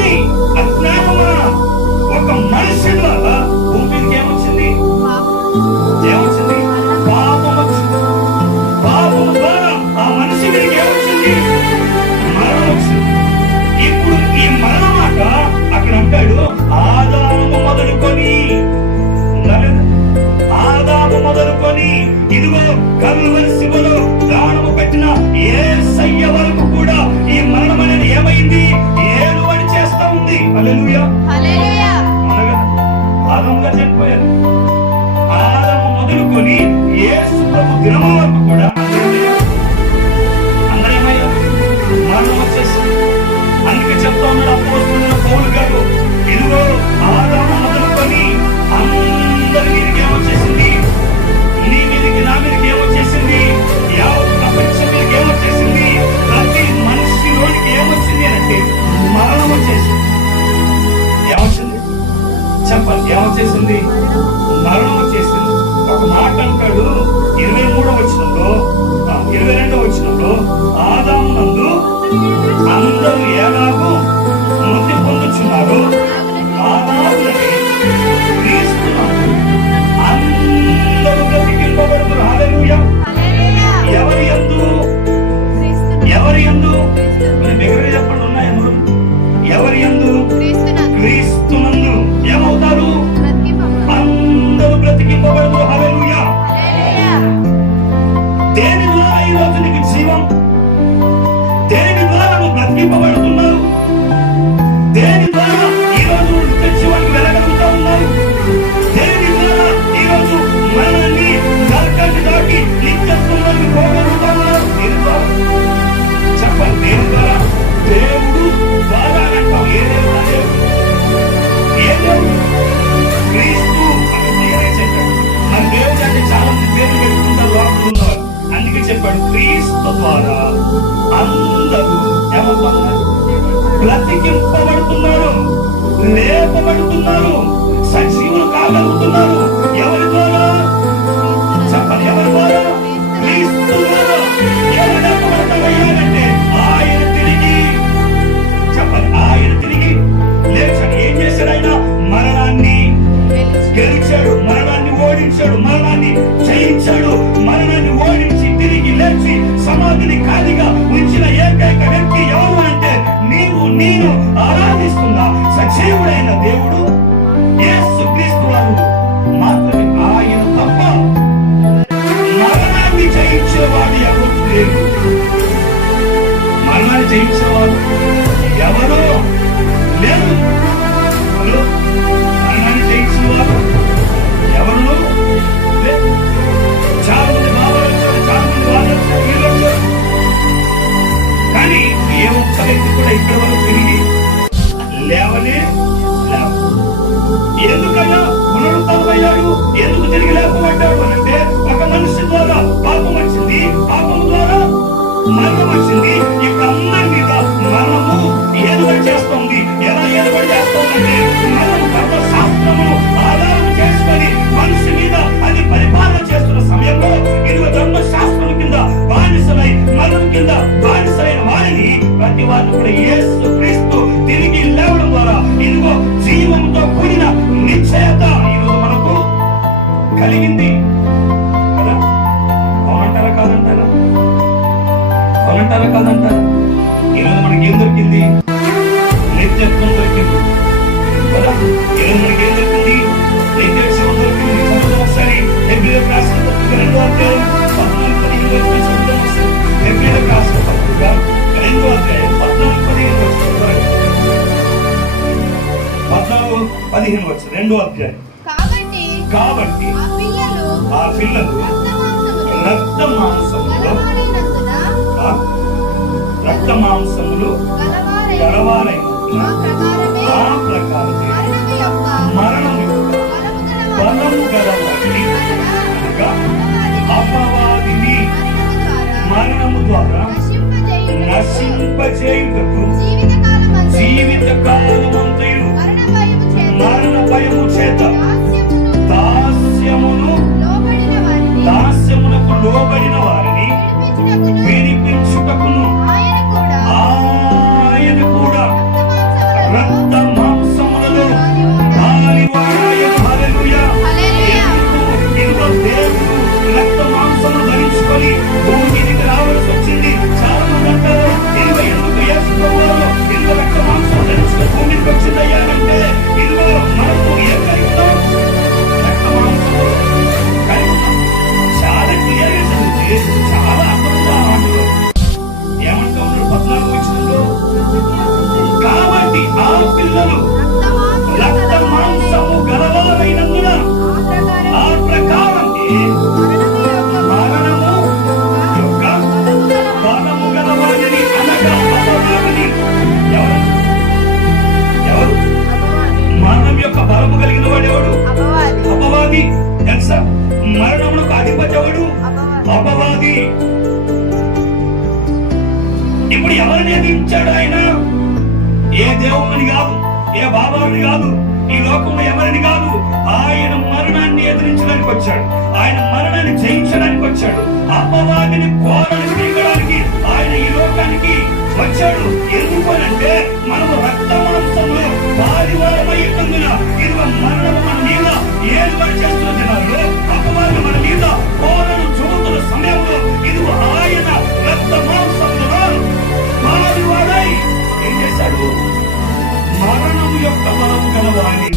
మనిషి అజ్ఞానమా ఒక మనిషి ద్వారా భూమి మీదకి ఏమొచ్చింది? ఏమొచ్చింది? పాపం వచ్చింది. పాపం ద్వారా ఆ మనిషి మీదకి ఏమొచ్చింది? మరణం వచ్చింది. ఇప్పుడు ఈ మరణం మాట అక్కడ అంటాడు, ఆదాము మొదలుకొని ఉండాలేదా? ఆదాము మొదలుకొని ఇదిగో కల్వరి శివలో ప్రాణము పెట్టిన యేసయ్య వరకు కూడా ఈ మరణం అనేది ఏమైంది? ఏలుబడి చేస్తా ఉంది. హల్లెలూయా, హల్లెలూయా. ఆదాము గారు చనిపోయారు. ఆదాము మొదలుకొని యేసు ప్రభు దినము వరకు కూడా అందరూ ఏమయ్యారు? మరణం వచ్చేసింది. అందుకే చెప్తా ఉన్నాడు అపోస్తలుడైన పౌలు గారు, ఇదిగో ఆదాము మొదలుకొని అందరి మీదకి ఏమొచ్చేసింది? నీ మీదకి, నా మీదకి ఏమొచ్చేసింది? యావత్ ప్రపంచం మీదకి ఏమొచ్చేసింది? ప్రతి మనిషి లోనికి ఏమొచ్చింది అంటే మరణం వచ్చేసింది. ఏమొచ్చింది చెప్పండి? ఏమొచ్చేసింది? మరణం వచ్చేసింది. ఒక మాట అంటాడు 23వ వచనంలో, 22వ వచనంలో, ఆదాము నందు అందరూ ఎలాగూ మృతి పొందుచున్నారు అలాగుననే క్రీస్తునందు అందరూ బ్రతికింపబడుదురు. హల్లెలూయా. ఎవరి యందు? ఎవరి యందు? దగ్గర చెప్పండి. ఉన్నాయి ఎవరి యందు? క్రీస్తునందు ఏమవుతారు? అందరూ బ్రతికింపబడుదురు. హల్లెలూయా. దేని ద్వారా ఈ రోజు నీకు జీవం? దేని ద్వారా నువ్వు బ్రతికింపబడుతున్నావు? దేని ద్వారా ఈ రోజు నిత్య జీవానికి వెళ్ళగలుగుతా ఉన్నావు? దేని ద్వారా ఈ రోజు మరణాన్ని నరకాన్ని దాటి నిత్యత్వంలోకి పోగలుగుతా ఉన్నావు? దేని ద్వారా? చెప్పండి. దేని ద్వారా? దేవుడు ద్వారా అంటాం. ఏ దేవుడు? ఏ దేవుడు? క్రీస్తు అని నేనే చెప్పాడు. మన దేవుడు అంటే చాలా మంది పేర్లు పెట్టుకుంటారు లోపల ఉన్నవారు. అందుకే చెప్పాడు, క్రీస్తు ద్వారా అందరూ ఏమవుతున్నారు? బ్రతికింపబడుతున్నారు, లేపబడుతున్నారు, సజీవులు కాగలుగుతున్నారు. ఎవరి ద్వారా? చెప్పండి. ఎవరి ద్వారా? క్రీస్తు ద్వారా. ఎవరు లేపబడతారయ్యారంటే ఆయన తిరిగి, చెప్పండి, ఆయన తిరిగి లేచాడు. ఏం చేశాడు ఆయన? మరణాన్ని గెలిచాడు, మరణాన్ని ఓడించాడు, మరణాన్ని జయించాడు. మరణాన్ని ఓడించి తిరిగి లేచి సమాధిని ఖాళీగా ఉంచిన ఏకైక వ్యక్తి ఎవరు అంటే నీవు నేను ఆరాధిస్తున్న సజీవుడైన దేవుడు యేసు క్రీస్తు వారు మాత్రమే. ఆయన తప్ప మరణాన్ని జయించేవాడు ఎవరు లేరు. మరణాన్ని జయించేవాడు ఎవరు లేరు. మరణాన్ని జయించేవాడు ఎవరు లేరు. చాలా మంది బాబాలు వచ్చారు, చాలా మంది వాళ్ళు వచ్చారు, వీళ్ళు వచ్చారు. కానీ ఏ ఒక్క వ్యక్తి కూడా ఇక్కడ వరకు తిరిగి లేవనే లేవు. ఎందుకయ్యా పునరుద్ధరణమయ్యాడు? ఎందుకు తిరిగి లేపబడ్డాడు అంటే ఒక మనిషి ద్వారా పాపం వచ్చింది, పాపం ద్వారా మరణం వచ్చింది. ఇక్కడ అందరి మీద మరణము ఏలుబడి చేస్తుంది. ఎలా ఏలుబడి చేస్తుందంటే మనం ధర్మశాస్త్రమును ఆధారం చేసుకొని మనిషి మీద అది పరిపాలన చేస్తున్న సమయంలో ఇదిగో ధర్మశాస్త్రం కింద బానిసలై, మరణం కింద బానిసలైన వారిని ప్రతి వారిని కూడా యేసు క్రీస్తు తిరిగి లేవడం ద్వారా ఇదిగో జీవంతో కూడిన నిశ్చయత ఈరోజు మనకు కలిగింది కదా. అవునంటారా కాదంటారా? అవునంటారా కాదంటారా? ఈరోజు మనకి ఏం దొరికింది? నిత్యత్వం దొరికింది కదా. ఈరోజు మనకి ఏం దొరికింది? నిత్య జీవం దొరికింది. ఒకసారి హెబ్రీయులకు రాసిన పత్రిక 2వ అధ్యాయం 14-15 హెబ్రీయులకు రాసిన పత్రిక 2వ అధ్యాయం 14-15 2వ అధ్యాయం. కాబట్టి ఆ పిల్లలు రక్త మాంసములు గలవారైన ఆ ప్రకారమే మరణము బలము గలవారిని అపవాదిని మరణము ద్వారా నశింపజేయుటకు జీవిత కాలమంతయు మరణ భయము చేత దాస్యమునకు లోబడిన వారిని విడిపించుటకును ఆయన కూడా రక్త పిల్లలు రక్త మాంసము గలవారైనందున ఆ ప్రకారమే మరణము యొక్క బలము గలవాడిని అనగా అపవాదిని. ఎవరు మరణం యొక్క బలము కలిగిన వాడు ఎవడు? అపవాది. తెలుసా? మరణములకు అధిపతి ఎవడు? అపవాది. ఇప్పుడు ఎవరిని ఎదిరించాడు ఆయన? ఏ దేవుని కాదు, ఏ బాబాని కాదు, ఈ లోకంలో ఎవరిని కాదు. ఆయన మరణాన్ని ఎదిరించడానికి వచ్చాడు. ఆయన మరణాన్ని జయించడానికి వచ్చాడు. అపవాదిని కోరని తీయడానికి ఆయన ఈ లోకానికి వచ్చాడు. ఎందుకనంటే మనము రక్త మాంసంలో వారివారమై ఉన్నందున ఇదిగో మరణము మన మీద ఏర్పాటు చేస్తున్న దినాల్లో అపవాది మన మీద కోరను చూతున్న సమయంలో ఇదిగో ఆయన రక్త మాంసంలో వారివాడై ఏం చేశాడు? మరణము యొక్క బలము గలవాడిని.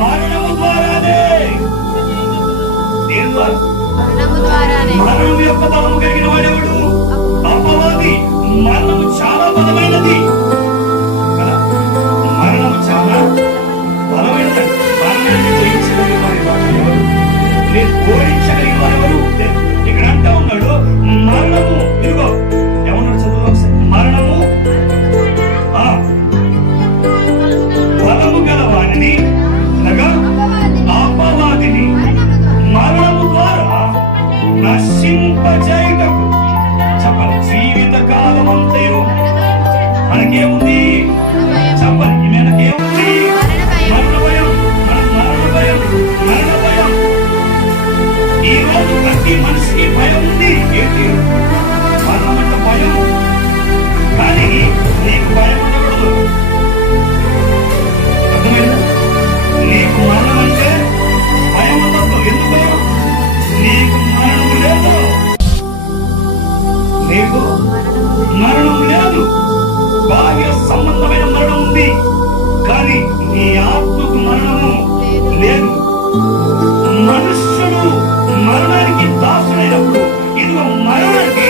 మరణము ద్వారానే మరణం యొక్క బలము కలిగిన వాడెవడు? అపవాది. మరణము చాలా బలమైనది. మరణము చాలా బలమైనది. మరణాన్ని జయించగలిగిన వారు లేదు, ఓడించగలిగిన వారెవరు? ఇక్కడ అంటా ఉన్నాడు మరణము. ఇదిగో ఏమన్నాడు? చదువు ఒకసారి. మరణము బలము గలవాడిని అనగా అపవాదిని మరణము ద్వారా నశింపజేయుటకు. చెప్పాలి. జీవిత కాలం అంతయు మనకేముంది? చెప్పాలి. మనకేముంది? మరణ భయం. మరణ భయం. మరణ భయం. ఈ రోజు ప్రతి మనిషికి భయం ఉంది. ఏంటి? మరణం అంటే భయం. కానీ నీకు భయం ఉండకూడదు. నీకు మరణం అంటే భయం ఉండదు. ఎందుకు? నీకు మరణం లేదు. నీకు మరణం లేదు. బాహ్య సంబంధమైన మరణం ఉంది, కానీ నీ ఆత్మకు మరణము లేదు. మనుష్యుడు మరణానికి దాసుడైనప్పుడు ఇదిగో మరణానికి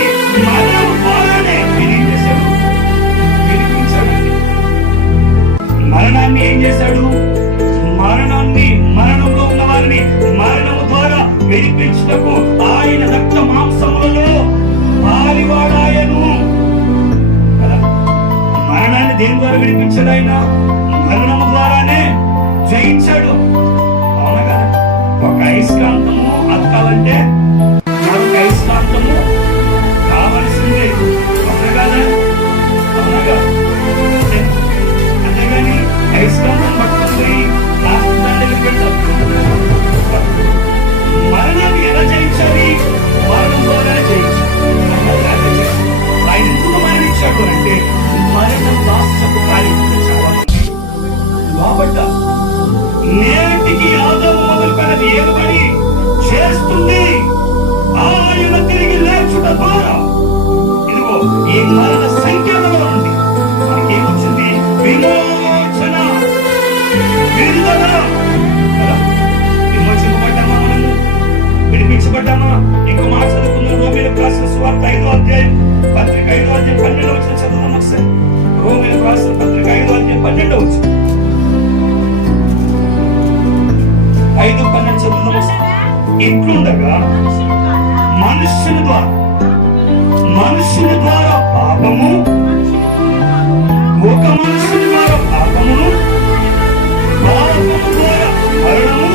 మరణం ద్వారానే ఏం చేశాడు? విడిపించాడండి. మరణాన్ని ఏం చేశాడు? మరణంలో ఉన్న వారిని మరణము ద్వారా విడిపించుటకు ఆయన రక్త మాంసములలో పాలివాడాయను. మరణాన్ని దేని ద్వారా విడిపించాడు? ఆయన మరణము ద్వారానే జయించాడు. అవునా కదా? ఒక అయస్కాంతము అతకాలంటే మరొక అయస్కాంతము కావలసిందే. అవునా కదా? అవునా కదా? అంతేగాని అయస్కాంతం పట్టుకుంది మరణాన్ని ఎలా జయించాలి? మరణం ద్వారానే జయించాలి. ఆయన ఎందుకు మరణించాడు అంటే మరణం దాస్యపు కార్యక్రమం చాలా మంది లోపడ్డ నేటికి ఆదాము మొదలుపెన్నది ఏలుబడి చేస్తుంది. ఆయన తిరిగి లేచుట ద్వారా ఇదిగో ఈ మరణ సంఖ్యలో నుండి మనకేమొచ్చింది? విమోచన, విడుదల. విమోచింపబడ్డామా? మనము విడిపించబడ్డామా? ఇంకో మాట చదువుకుందాం. రోమీయులకు రాసిన సువార్త 5వ అధ్యాయం పత్రిక 5వ అధ్యాయం 12వ వచనం చదువుదాం ఒకసారి. రోమీయులకు రాసిన పత్రిక 5వ అధ్యాయం 12వ వచనం. 5:12 చదువుదాం ఒకసారి. ఇట్లుండగా మనుష్యుని ద్వారా పాపము, ఒక మనుషుని ద్వారా పాపమును, పాపము ద్వారా మరణము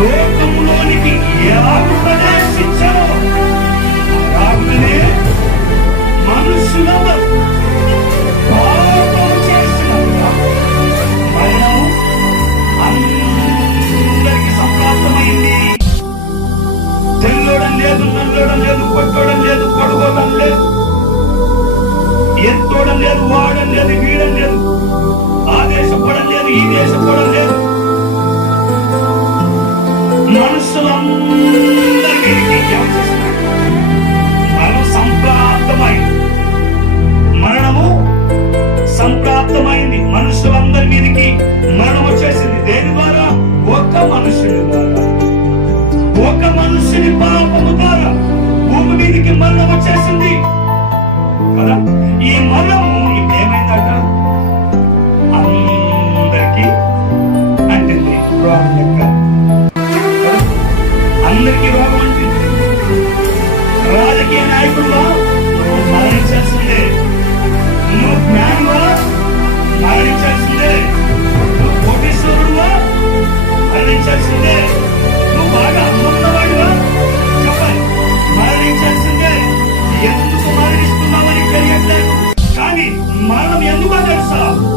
లోకములోనికి ఎలాగ ప్రవేశించారో అలాగనే మనుషులందరూ పాపము చేసినందున మరణము అందరికి సంప్రాప్తమైంది. తెల్లోడం లేదు, నల్లోడం లేదు, కొట్టడం లేదు, పొడగోడం లేదు, ఎత్తోడం లేదు, వాడడం లేదు, వీడడం లేదు, ఆ దేశపడం లేదు, ఈ దేశపడం లేదు. మనుషులందరికీ మరణం సంప్రాప్తమైంది. మరణము సంప్రాప్తమైంది. మనుషులందరి మీదకి మరణం వచ్చేసింది. దేని ద్వారా? ఒక మనుషుని ద్వారా. ఒక మనుషుని పాపము ద్వారా భూమి మీదకి మరణం వచ్చేసింది కదా. ఈ మరణము ఇప్పుడు ఏమైందట?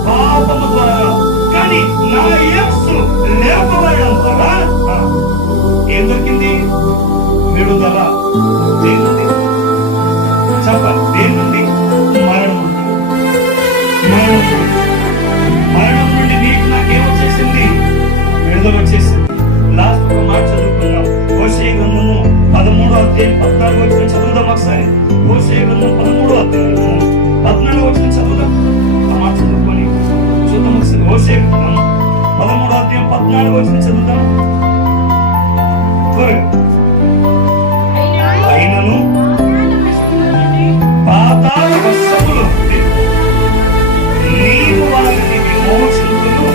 పాపము ద్వారా. కానీ నా యేసు లేపబడడం ద్వారా ఏం దొరికింది? విడుదల. దేని నుండి? చెప్పాలి. దేని నుండి? మరణం. మరణం నుండి నీకు నాకేమొచ్చేసింది? విడుదల వచ్చేసింది. లాస్ట్ ఒక మాట చదువుకున్నాం. హోషేయ గ్రంథము 13వ అధ్యాయం 14వ వచనం చదువుదాం ఒకసారి. హోషేయ గ్రంథం 13వ అధ్యాయము 14వ వచనం చదువుదాం. ఆ మాట చదువుకొని చూద్దాం ఒకసారి. హోషేయ గ్రంథం 13వ అధ్యాయం 14వ వచనం చదువుదాం త్వరగా. అయినను పాతాళ వశములో నీవు వారిని విమోచింతును,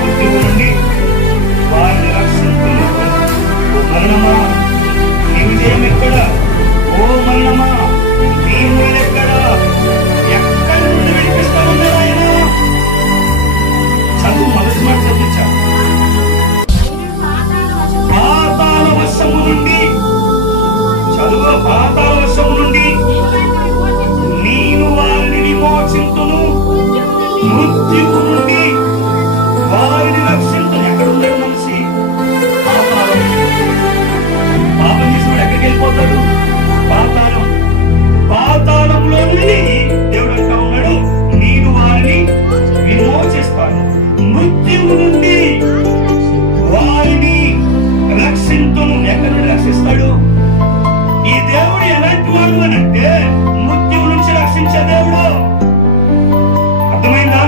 మృత్యువు నుండి వారిని రక్షింతును. మరణమా నీ విజయం ఎక్కడ? ఓ మరణమా నీ ముళ్ళెక్కడ? ఎక్కడి నుండి విడిపిస్తా ఉన్నారు ఆయన? చదువు. మొదటి మాట చదివించా. పాతాళ వశము నుండి. చదువు. పాతాళ వశము నుండి నేను వారిని విమోచింతును, మృత్యువు నుండి వారిని రక్షింతును. ఎక్కడ ఉన్నాడు మనిషి? పాతాళం. పాపం చేసినవాడు ఎక్కడికి వెళ్ళిపోతాడు? పాతాళం. పాతాళంలో నుండి దేవుడు అంటా ఉన్నాడు, నేను వారిని విమోచిస్తాను, మృత్యువు నుండి వారిని రక్షింతును. ఎక్కడి నుండి రక్షిస్తాడు? ఈ దేవుడు ఎలాంటి వాడు అని అంటే మృత్యువు నుంచి రక్షించే దేవుడు. అర్థమైందా?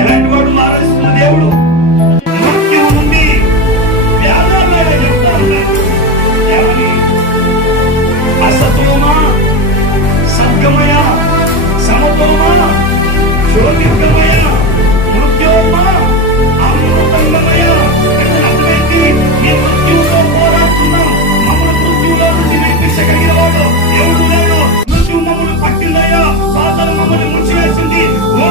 ఎలాంటి వాడు? ఆరాధిస్తున్న దేవుడు. మృత్యువు నుండి వ్యాధాలు చెప్తా ఉన్నాడు. ఏమని? అసతోమా సద్గమయ, సమతోమా జ్యోతిర్గమయ, మృత్యోమా అమృతంగమయ. అర్థమైంది? ఈ మృత్యువుతో పోరాడుతున్నాం. మమ్మల్ని మృత్యువులో నుంచి విడిపించగలిగిన వాడు ఎవడు లేడు. మృత్యువు మమ్మల్ని పట్టిందయ్యా, పాతాళం మమ్మల్ని ముంచివేసింది. ఓ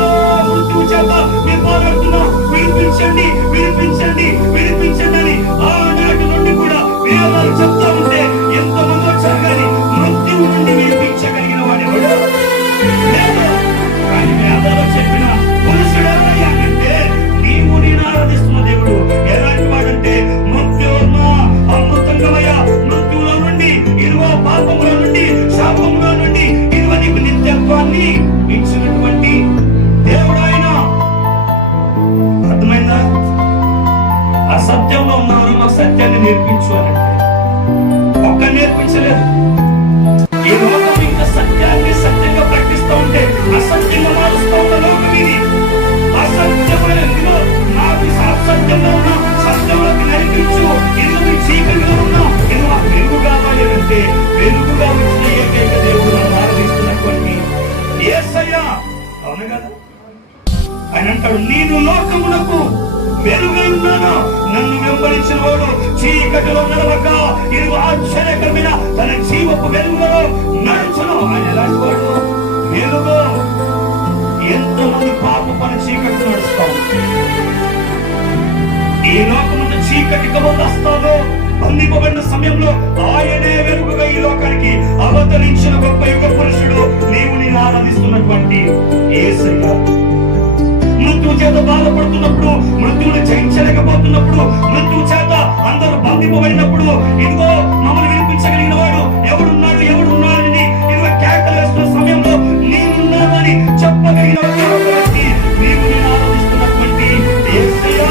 మృత్యువు చేత మేము పోరాడుతున్నాం, విడిపించండి, విడిపించండి, విడిపించండి అని ఆనాటి నుండి కూడా వేదాలు చెప్తా ఉంటే ఎంతమంది వచ్చారు. కానీ మృత్యువు నుండి విడిపించగలిగిన వాడు ఎవడు లేదు. కానీ వేదాలు చెప్పిన పురుషుడు ఎవరయ్యాడంటే నీవు నేను ఆరాధిస్తున్న దేవుడు. ఎలాంటి వాడంటే మృత్యోర్మ అమృతంగమయ, మృత్యువులో నుండి, ఇదిగో పాపములో నుండి, శాపములో నుండి, ఇదిగో నీకు నిత్యత్వాన్ని ఇచ్చినటువంటి దేవుడు ఆయన. అర్థమైందా? ఆ సత్యంలో ఉన్నవారు మాకు సత్యాన్ని నేర్పించు అని అంటే ఒక్క నేర్పించలేదు. ఈ లోకం ఇంకా సత్యాన్ని సత్యంగా ప్రకటిస్తూ ఉంటే అసత్యంగా మారుస్తూ ఉన్న లోకం ఇది. అసత్యమైన ఇదిగో నాకు సత్యంలో ఉన్నా, సత్యంలోకి నడిపించు. ఇదిగో మీ చీకటిలో ఉన్నా, ఇది మాకు వెలుగు కావాలి అంటే వెలుగుగా వచ్చిన ఏకైక దేవుడు నన్ను ఆరాధిస్తున్నటువంటి యేసయ్య. అవును కదా? ఆయన అంటాడు, నేను లోకమునకు వెలుగై ఉన్నాను, నన్ను వెంబడించిన వాడు చీకటిలో నడవక ఇదిగో ఆశ్చర్యకరమైన తన జీవపు వెలుగులో నడుచును. ఆయన ఎలాంటి వాడు? వెలుగు. ఎంతమంది పాప పని చీకటి నడుస్తాం. ఈ లోకముందు చీకటికి వస్తాలో బంధింపబడిన సమయంలో ఆయనే వెలుగుగా ఈ లోకానికి అవతరించిన గొప్ప యుగ పురుషుడు నీవు నేను ఆరాధిస్తున్నటువంటి యేసయ్య. మృత్యువు చేత బాధపడుతున్నప్పుడు, మృత్యువుని జయించలేకపోతున్నప్పుడు, మృత్యువు చేత అందరూ బంధింపబడినప్పుడు ఇదిగో మమ్మల్ని వినిపించగలిగిన వాడు ఎవడున్నాడు, ఎవడున్నాడని ఇదిగో కేకలు వేస్తున్న సమయంలో నేనున్నానని చెప్పగలిగిన వ్యక్తి నీవు నేను ఆరాధిస్తున్నటువంటి యేసయ్య.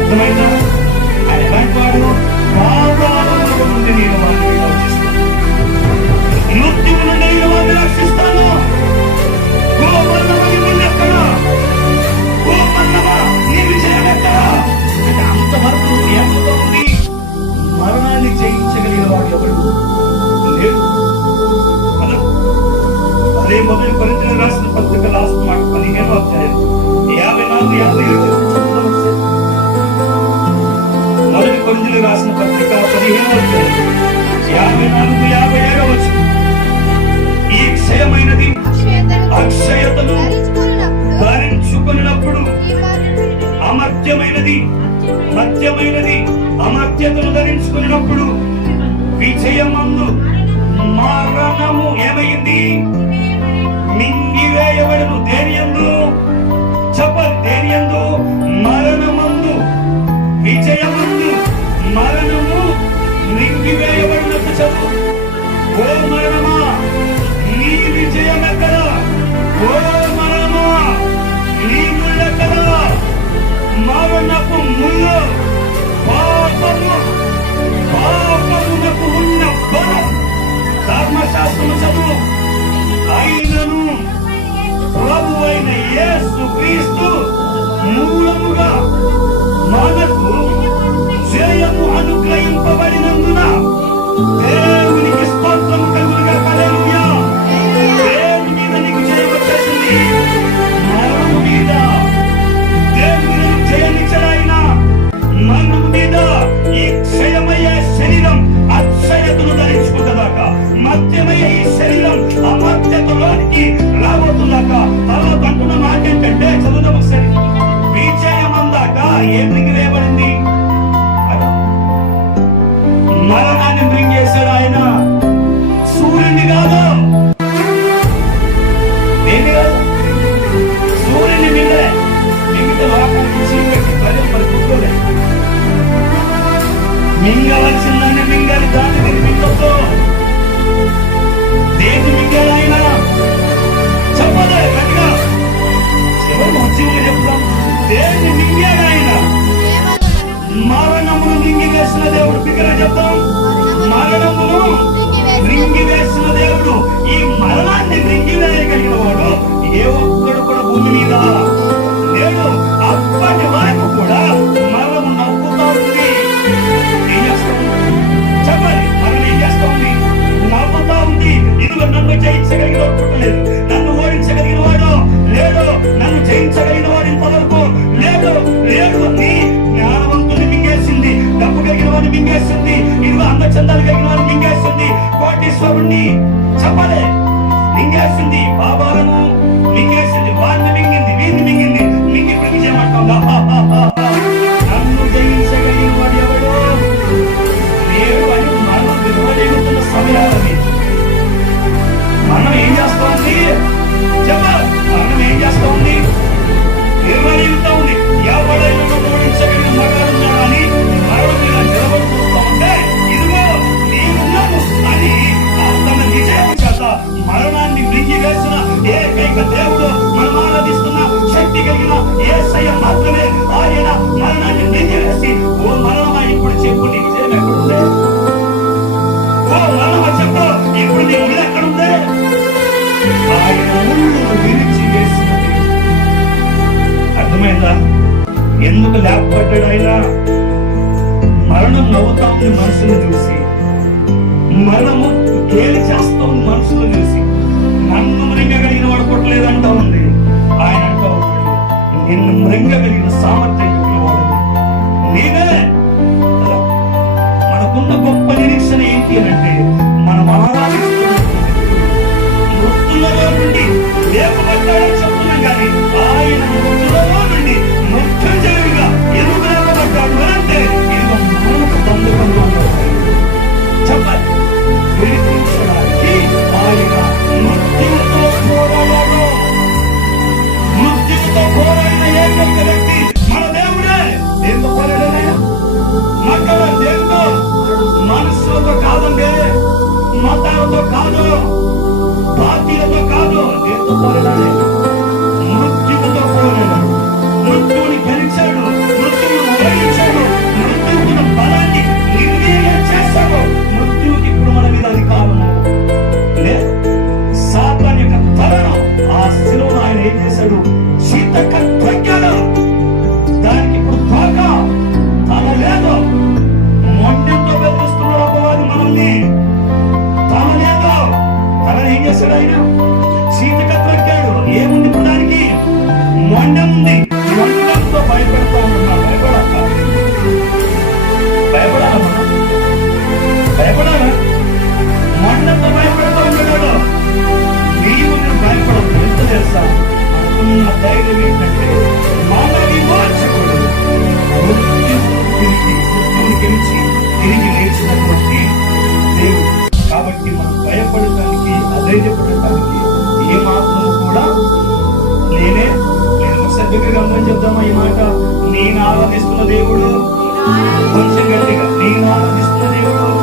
అర్థమైందా? ఆయన ఎలాంటి వాడు? పాతాళంలో నుండి నేను వారిని విమోచిస్తాను, మృత్యువు నుండి నేను వారిని రక్షిస్తాను. ఓ మరణమా నీ ముళ్ళు ఎక్కడ? ఓ మరణమా నీ విజయం ఎక్కడ? అంటే అంతవరకు ఏమవుతా ఉంది? మరణాన్ని జయించగలిగిన వాడు ఎవడు లేడు. అదే మొదటి కొరింథీయులకు రాసిన పత్రిక లాస్ట్ మాట 15వ అధ్యాయం 54-57 మొదటి కొరింథీయులకు రాసిన పత్రిక 15వ అధ్యాయం 54-57 ఈ క్షయమైనది అక్షయతను ధరించుకున్నప్పుడు అమర్త్యమైనది మత్యమైనది అమర్త్యతను ధరించుకున్నప్పుడు విజయమందు మరణము ఏమైంది? మింగివేయబడును. ఓ మరణమా నీ విజయం ఎక్కడ? ఓ మరణమా నీ ముళ్ళెక్కడ? మరణపు ముళ్ళు పాపమునకు ఉన్న బలం. ధర్మశాస్త్రము చదువు. అయినను ప్రభువైన యేసు క్రీస్తు మూలముగా మనకు జయము అనుగ్రహింపబడినందున దేవునికి స్తోత్రము కలుగునుగా. హల్లెలూయా. దేవుని మీద నీకు జయం వచ్చేసింది. మరణము మీద దేవుని జయమిచ్చాడు ఆయన. మరణము మీద ఈ క్షయమయ్యే శరీరం అక్షయతను ధరించుకుంటుందాక, మధ్యమయ్యే ఈ శరీరం అమర్త్యతలోనికి రాబోతుందాక. తర్వాత అంటున్న మాట ఏంటంటే, చదువుదాం ఒకసారి. విజయం అందాక ఏం మిగిలేయబడింది? మరణాన్ని మృంగేశాడు ఆయన. సూర్యుని కాదు, ఏంటి కాదు, సూర్యుని మింగలే. మింగితే లోకానికి చీకటి ప్రజలు మరి గుర్తులే. మింగవలసిందని మింగాలి, దాన్ని మీరు మింగొద్దు. దేని మింగాడు ఆయన? చెప్పలే గట్టిగా, చివరి మంచిగా చెప్తాం. దేన్ని మింగాడు ఆయన? మరణమును మింగివేసిన దేవుడు. బిగ్గరగా చెప్తాం, మరణమును మింగివేసిన దేవుడు. ఈ మరణాన్ని మింగివేయగలిగిన వాడు ఏ ఒక్కడు కూడా భూమి మీద లేడు. అప్పటి వరకు కూడా మరణము నవ్వుతా ఉంది. ఏం చేస్తా ఉంది? చెప్పాలి. మరణం ఏం చేస్తా ఉంది? నవ్వుతా ఉంది. ఇదిగో నన్ను జయించగలిగిన వాడు పుట్టలేదు, నన్ను ఓడించగలిగిన వాడు లేడు, నన్ను జయించగలిగిన వాడు ఇంతవరకు లేడు. లేడు అని జ్ఞానవంతుని మింగేసింది, డబ్బు కలిగిన వాడిని మింగేసింది, ఇదిగో అందచందాలు కలిగిన వాడిని మింగేసింది, కోటీశ్వరుణ్ణి చెప్పలే మింగేసింది, బాబాలను మింగేసింది, వాడిని మింగింది, వీడిని మింగింది. మింగి ఇప్పుడు విజయమంటుందా? నన్ను జయించగలిగిన వాడు ఎవడు లేడు అని మనం విలువలేగుతున్న సమయాలని మనం ఏం చేస్తా ఉంది? చెప్పాలి. మనం ఏం చేస్తా ఉంది? నిర్వహిస్తా ఉంది. ఎవడైనా ఓడించగలిగిన మగాడున్నాడని మరణం మీద నిలబడి చూస్తా ఉంటే, ఇదిగో నీవున్నాను అని తన విజయం చేత మరణాన్ని మింగివేసిన ఏకైక దేవుడు, మనం ఆరాధిస్తున్న శక్తి కలిగిన యేసయ్య మాత్రమే. ఆయన మరణాన్ని మింగివేసి, ఓ మరణమా ఇప్పుడు చెప్పు నీ విజయం ఎక్కడుంది? ఓ మరణమా చెప్పు ఇప్పుడు నీ ముళ్ళు ఎక్కడుంది? ఆయన ముళ్ళు విరిచి వేసినది. అర్థమైందా? ఎందుకు లేపబడ్డాడు ఆయన? మరణం నవ్వుతా ఉంది మనుషులు చూసి, మరణము గేలి చేస్తా ఉంది మనుషులు చూసి. నన్ను మృంగగలిగిన వాడు పుట్టలేదంటా ఉంది. ఆయన అంటా ఉన్నాడు, నిన్ను మృంగగలిగిన సామర్థ్యం వాడు నేనే. మనకున్న గొప్ప నిరీక్షణ ఏంటి అంటే, మనం ఆరాధిస్తున్న మృతులలో నుండి లేపబడ్డాడని చెప్తున్నాం కానీ ఆయన మృతులలో నుండి మృత్యుంజయుడిగా ఎందుకు లేపబడ్డాడు అంటే, ఇది మనకు బంధుకంగా చెప్పాలి. విడిపించడానికి ఆయన మృత్యువుతో పోరాడాడు. మృత్యువుతో పోరాడిన ఏకైక వ్యక్తి మన దేవుడే. దేంతో పోరాడాడు? మక్కడ దేంతో? మనుషులతో కాదండి, మతాలతో కాదు, పార్టీలతో కాదు. దేంతో పోరాడాడు? మృత్యువుతో పోరాడాడు. మృత్యువుని గెలిచాడు, మృత్యువును ఓడించాడు, మృత్యువుకున్న బలాన్ని నిర్వీర్యం చేశాడు. మృత్యువుకి ఇప్పుడు మన మీద అధికారము లేదు. సాతాన్ యొక్క తలను ఆ శిలువను ఆయన ఏం చేశాడు? శీతకట్టాడు. దానికి ఇప్పుడు తల లేదు. మొండెంతో బెదిరిస్తున్నాడు అపవాది మనల్ని. తల లేదు. తలని ఏం చేశాడు ఆయన? శీతకట్టాడు. ఏముంది ఇప్పుడు దానికి? మొండెం ఉంది. మొండెంతో భయపెడతా ఉన్నాడు. భయపడాలా మనం? భయపడాలా? మొండంతో భయపడతా ఉన్నాడు. నీవు నేను భయపడదు. ఎంత తెలుసా? అనుకున్న ధైర్యం ఏంటంటే, మన విమోచకుడు మృత్యువుని గెలిచి తిరిగి లేచినటువంటి దేవుడు. కాబట్టి మనం భయపడటానికి, అధైర్యపడటానికి ఏమాత్రం కూడా నేను ఒకసారి దగ్గరగా అందరం చెప్దామా ఈ మాట? నేను ఆరాధిస్తున్న దేవుడు, కొంచెం గట్టిగా, నేను ఆరాధిస్తున్న దేవుడు